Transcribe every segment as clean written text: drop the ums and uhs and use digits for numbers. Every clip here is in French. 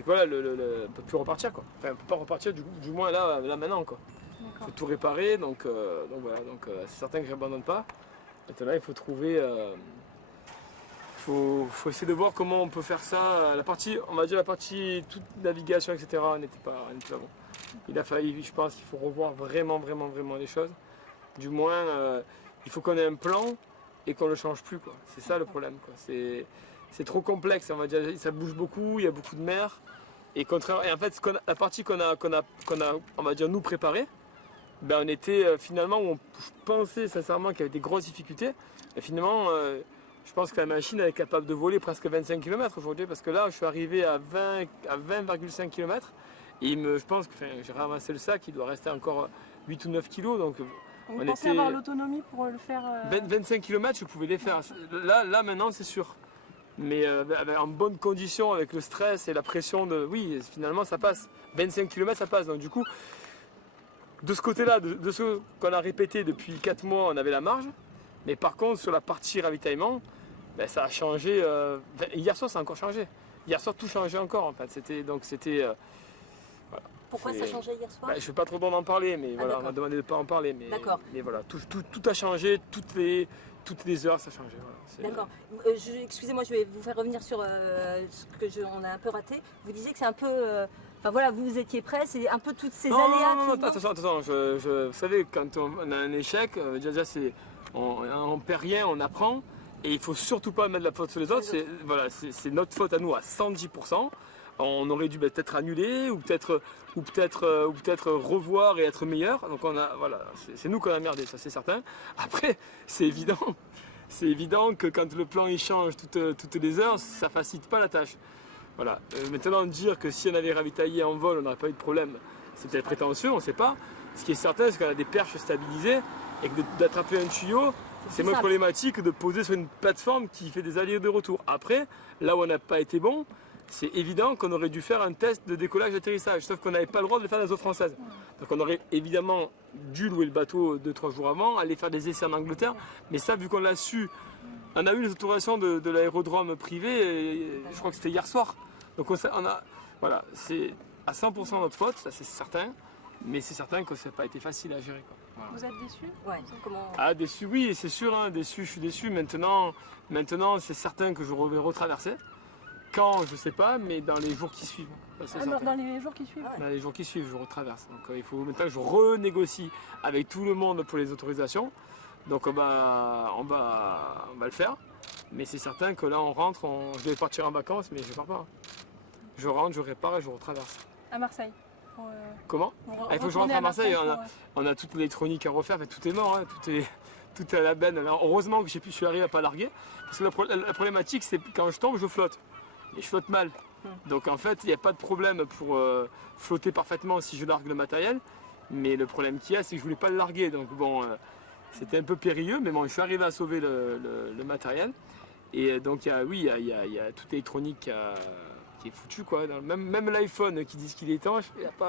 c'est quoi on peut plus repartir quoi. Enfin, on peut pas repartir du moins là maintenant quoi. Il faut tout réparer, donc voilà, c'est certain que j'abandonne pas. Maintenant il faut trouver, faut essayer de voir comment on peut faire ça. La partie, on va dire la partie toute navigation, etc. n'était pas bon. Il a fallu, je pense qu'il faut revoir vraiment les choses. Du moins, il faut qu'on ait un plan et qu'on ne le change plus quoi. C'est ça le problème quoi. C'est trop complexe, on va dire, ça bouge beaucoup, il y a beaucoup de mer. Et en fait, la partie qu'on a, on va dire, nous préparée, ben on était finalement où je pensais sincèrement qu'il y avait des grosses difficultés. Et finalement, je pense que la machine elle est capable de voler presque 25 km aujourd'hui, parce que là, je suis arrivé à 20,5 km. Et je pense que j'ai ramassé le sac, il doit rester encore 8 ou 9 kg. Donc vous pensez avoir l'autonomie pour le faire 25 km, je pouvais les faire. Là maintenant, c'est sûr. Mais en bonne condition, avec le stress et la pression oui, finalement ça passe. 25 km ça passe. Donc du coup, de ce côté-là, de ce qu'on a répété depuis 4 mois, on avait la marge. Mais par contre, sur la partie ravitaillement, ben, ça a changé. Hier soir, ça a encore changé. Hier soir, tout changeait encore en fait. Voilà. Pourquoi ça changeait hier soir? Ben, je ne vais pas trop en parler, mais voilà, on m'a demandé de ne pas en parler. Mais voilà, tout a changé, toutes les heures ça changeait. Voilà. D'accord. Excusez-moi, je vais vous faire revenir sur ce que on a un peu raté. Vous disiez que c'est un peu. Enfin voilà, vous étiez prêts, c'est un peu toutes ces aléas. Non, attention, vous savez, quand on a un échec, déjà on perd rien, on apprend. Et il ne faut surtout pas mettre la faute sur les autres. C'est notre faute à nous à 110%. On aurait dû peut-être annuler ou peut-être revoir et être meilleur. Donc c'est nous qu'on a merdé, ça c'est certain. Après, c'est évident que quand le plan il change toutes les heures, ça ne facilite pas la tâche. Voilà. Maintenant, dire que si on avait ravitaillé en vol, on n'aurait pas eu de problème, c'est peut-être prétentieux, on ne sait pas. Ce qui est certain, c'est qu'on a des perches stabilisées et que d'attraper un tuyau, c'est moins problématique que de poser sur une plateforme qui fait des allers et des retours. Après, là où on n'a pas été bon, c'est évident qu'on aurait dû faire un test de décollage et d'atterrissage, sauf qu'on n'avait pas le droit de le faire dans les eaux françaises. Donc on aurait évidemment dû louer le bateau 2-3 jours avant, aller faire des essais en Angleterre, mais ça, vu qu'on l'a su, on a eu les autorisations de l'aérodrome privé, et je crois que c'était hier soir. Donc voilà, c'est à 100% notre faute, ça c'est certain, mais c'est certain que ça n'a pas été facile à gérer, quoi. Voilà. Vous êtes déçu? Ouais. Ah, déçu, oui, c'est sûr, hein, déçu, je suis déçu. Maintenant c'est certain que je vais retraverser. Quand, je ne sais pas, mais dans les jours qui suivent. Dans les jours qui suivent? Dans les jours qui suivent, je retraverse. Donc il faut maintenant que je renégocie avec tout le monde pour les autorisations. Donc on va le faire. Mais c'est certain que là on rentre, je devais partir en vacances, mais je ne pars pas. Je rentre, je répare et je retraverse. À Marseille? Comment? Il faut que je rentre à Marseille. On a toute l'électronique à refaire, mais tout est mort, hein, tout est à la benne. Alors, heureusement que je suis arrivé à ne pas larguer. Parce que la problématique, c'est que quand je tombe, je flotte. Et je flotte mal. Donc en fait, il n'y a pas de problème pour flotter parfaitement si je largue le matériel. Mais le problème qu'il y a, c'est que je ne voulais pas le larguer. Donc bon, c'était un peu périlleux, mais bon, je suis arrivé à sauver le matériel. Et donc il y a toute l'électronique qui est foutue, quoi. Même l'iPhone qui dit qu'il est étanche,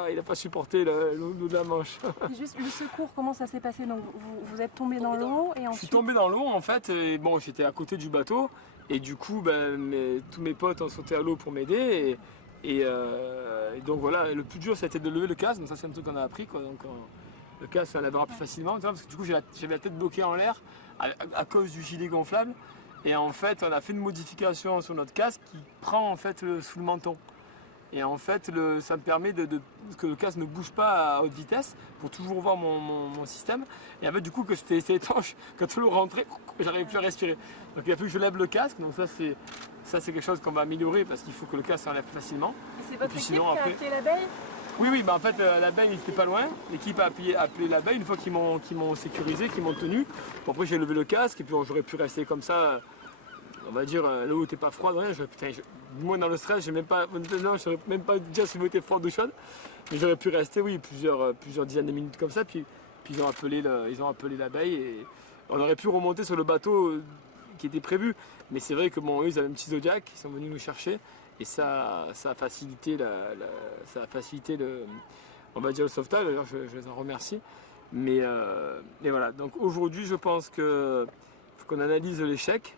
il n'a pas supporté l'eau de la Manche. Juste le secours, comment ça s'est passé? Donc vous êtes tombé dans l'eau et ensuite... Je suis tombé dans l'eau en fait, et bon, j'étais à côté du bateau. Et du coup, tous mes potes ont sauté à l'eau pour m'aider. Et donc voilà, le plus dur, c'était de lever le casque. Donc ça, c'est un truc qu'on a appris, quoi. Donc le casque, ça lèvera plus facilement. Parce que du coup, j'avais la tête bloquée en l'air à cause du gilet gonflable. Et en fait, on a fait une modification sur notre casque qui prend en fait sous le menton. Et en fait, ça me permet que le casque ne bouge pas à haute vitesse pour toujours voir mon système. Et en fait, du coup, que c'était étanche, quand l'eau rentrait, j'arrivais plus à respirer. Donc il a fallu que je lève le casque. Donc ça, c'est quelque chose qu'on va améliorer parce qu'il faut que le casque s'enlève facilement. Et c'est votre équipe qui a appelé l'abeille? Oui, en fait, l'abeille, il n'était pas loin. L'équipe a appelé l'abeille une fois qu'ils m'ont sécurisé, qu'ils m'ont tenu. Bon, après, j'ai levé le casque et puis j'aurais pu rester comme ça. On va dire, là où t'es pas froide, rien. Moi, dans le stress, je ne saurais même pas dire si l'eau était froide ou chaude. Mais j'aurais pu rester, oui, plusieurs dizaines de minutes comme ça. Puis ils ont appelé l'abeille et on aurait pu remonter sur le bateau qui était prévu. Mais c'est vrai que eux, ils avaient un petit Zodiac, ils sont venus nous chercher. Et ça a facilité on va dire le sauvetage. D'ailleurs, je les en remercie. Mais voilà. Donc aujourd'hui, je pense qu'il faut qu'on analyse l'échec.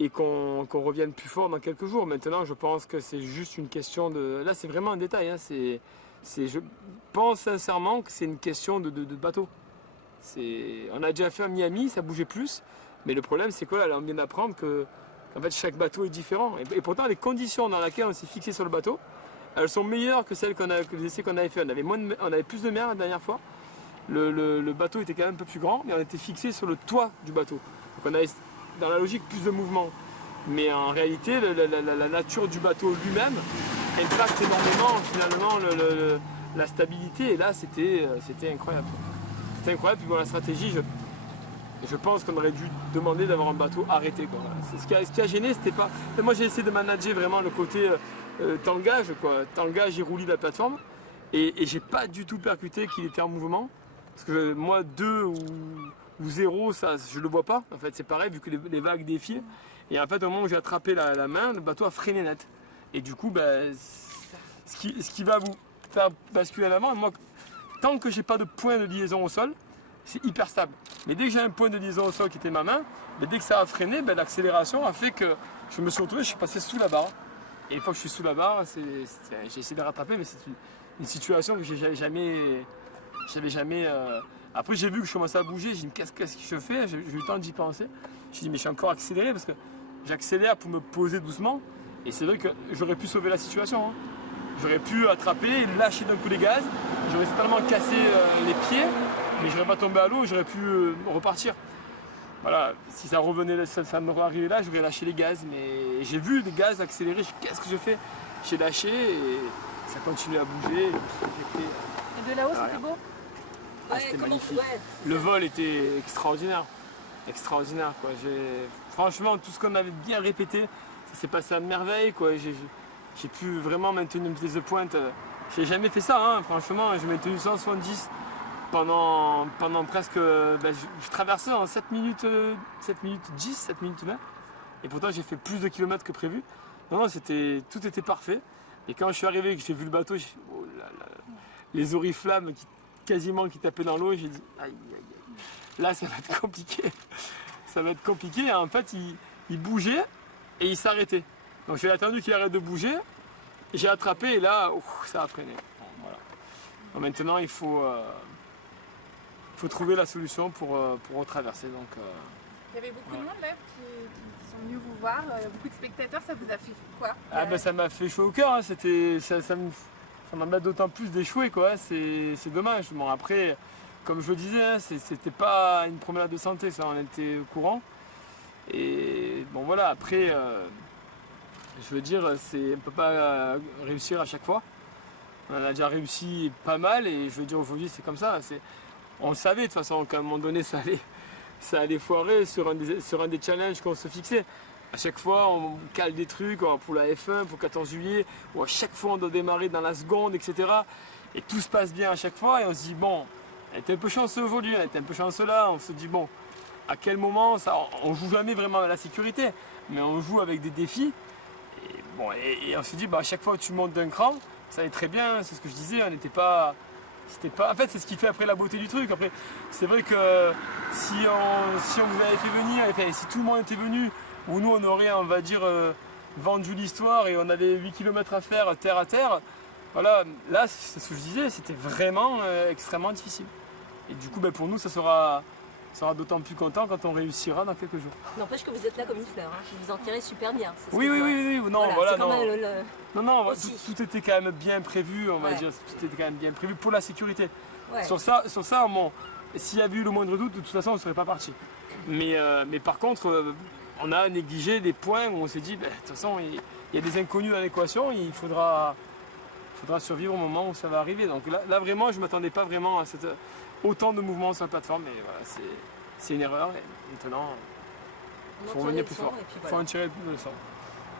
et qu'on revienne plus fort dans quelques jours. Maintenant, je pense que c'est juste une question de... Là, c'est vraiment un détail. Hein. Je pense sincèrement que c'est une question de bateau. On a déjà fait à Miami, ça bougeait plus. Mais le problème, c'est quoi? Là, on vient d'apprendre qu'en fait, chaque bateau est différent. Et pourtant, les conditions dans lesquelles on s'est fixé sur le bateau, elles sont meilleures que celles que les essais qu'on avait fait. On avait plus de mer la dernière fois. Le bateau était quand même un peu plus grand, mais on était fixé sur le toit du bateau. Donc on avait, dans la logique, plus de mouvement. Mais en réalité, la nature du bateau lui-même impacte énormément finalement la stabilité. Et là, c'était incroyable. C'était incroyable. Puis bon, la stratégie, je pense qu'on aurait dû demander d'avoir un bateau arrêté. Quoi. Ce qui a gêné, c'était pas... Enfin, moi, j'ai essayé de manager vraiment le côté tangage, quoi. Tangage et roulis de la plateforme. Et j'ai pas du tout percuté qu'il était en mouvement. Parce que moi, 2 ou 0, ça, je le vois pas. En fait, c'est pareil, vu que les vagues défilent. Et en fait, au moment où j'ai attrapé la main, le bateau a freiné net. Et du coup, ben, ce qui va vous faire basculer en avant, moi, tant que j'ai pas de point de liaison au sol, c'est hyper stable. Mais dès que j'ai un point de liaison au sol qui était ma main, ben, dès que ça a freiné, ben, l'accélération a fait que je me suis retrouvé, je suis passé sous la barre. Et une fois que je suis sous la barre, j'ai essayé de rattraper, mais c'est une situation que j'avais jamais. Après, j'ai vu que je commençais à bouger, j'ai dit qu'est-ce que je fais? J'ai eu le temps d'y penser. J'ai dit mais je suis encore accéléré parce que j'accélère pour me poser doucement. Et c'est vrai que j'aurais pu sauver la situation. Hein. J'aurais pu attraper, lâcher d'un coup les gaz, j'aurais totalement cassé les pieds, mais j'aurais pas tombé à l'eau, j'aurais pu repartir. Voilà, si ça revenait, ça me arrivait là, j'aurais lâché les gaz, mais j'ai vu les gaz accélérer, qu'est-ce que je fais? J'ai lâché et ça continue à bouger. Et de là-haut, c'était beau? C'était magnifique. Le vol était extraordinaire. Extraordinaire, quoi. Franchement, tout ce qu'on avait bien répété, ça s'est passé à merveille, quoi. J'ai pu vraiment maintenir une vitesse de pointe. J'ai jamais fait ça, hein. Franchement, j'ai maintenu 170 pendant presque... je traversais en 7 minutes 10, 7 minutes 20. Et pourtant, j'ai fait plus de kilomètres que prévu. Non, tout était parfait. Et quand je suis arrivé et que j'ai vu le bateau, j'ai fait, oh là là, les oriflammes quasiment qui tapaient dans l'eau, j'ai dit aïe aïe aïe. Là, ça va être compliqué. Ça va être compliqué. Et en fait, il bougeait et il s'arrêtait. Donc j'ai attendu qu'il arrête de bouger. J'ai attrapé et là, ça a freiné. Bon, voilà. Donc, maintenant, il faut trouver la solution pour retraverser. Donc, Il y avait beaucoup de monde là qui sont venus vous voir, beaucoup de spectateurs, ça vous a fait quoi? Ah ben ça m'a fait chaud au cœur, hein. Ça m'embête d'autant plus d'échouer, quoi. C'est dommage. Bon, après, comme je le disais, hein, c'était pas une promenade de santé, ça, on était au courant. Et bon voilà, après, je veux dire, on ne peut pas réussir à chaque fois. On a déjà réussi pas mal et je veux dire, aujourd'hui, c'est comme ça. On le savait de toute façon qu'à un moment donné, ça allait foirer sur un des challenges qu'on se fixait. À chaque fois, on cale des trucs pour la F1, pour 14 juillet, où à chaque fois, on doit démarrer dans la seconde, etc. Et tout se passe bien à chaque fois, et on se dit, bon, on était un peu chanceux aujourd'hui, on était un peu chanceux là, on se dit, bon, à quel moment, on joue jamais vraiment à la sécurité, mais on joue avec des défis. Et on se dit, bah, à chaque fois que tu montes d'un cran, ça allait très bien, c'est ce que je disais, on n'était pas... En fait, c'est ce qui fait après la beauté du truc. Après, c'est vrai que si on vous avait fait venir, enfin, si tout le monde était venu, où nous on aurait, on va dire, vendu l'histoire et on avait 8 km à faire terre à terre, voilà, là, c'est ce que je disais, c'était vraiment extrêmement difficile. Et du coup, ben, pour nous, ça sera d'autant plus content quand on réussira dans quelques jours. N'empêche que vous êtes là comme une fleur, hein. Vous en tirez super bien. Oui, non, voilà, non. Non, tout était quand même bien prévu, on va dire, tout était quand même bien prévu pour la sécurité. Ouais. Sur ça, bon, s'il y avait eu le moindre doute, de toute façon, on ne serait pas parti. Mais par contre, on a négligé des points où on s'est dit, ben, de toute façon, il y a des inconnus dans l'équation, il faudra survivre au moment où ça va arriver. Donc là vraiment, je ne m'attendais pas vraiment à autant de mouvements sur la plateforme, mais voilà, c'est une erreur. Et maintenant, il faut revenir plus fort. Il faut en tirer le leçon.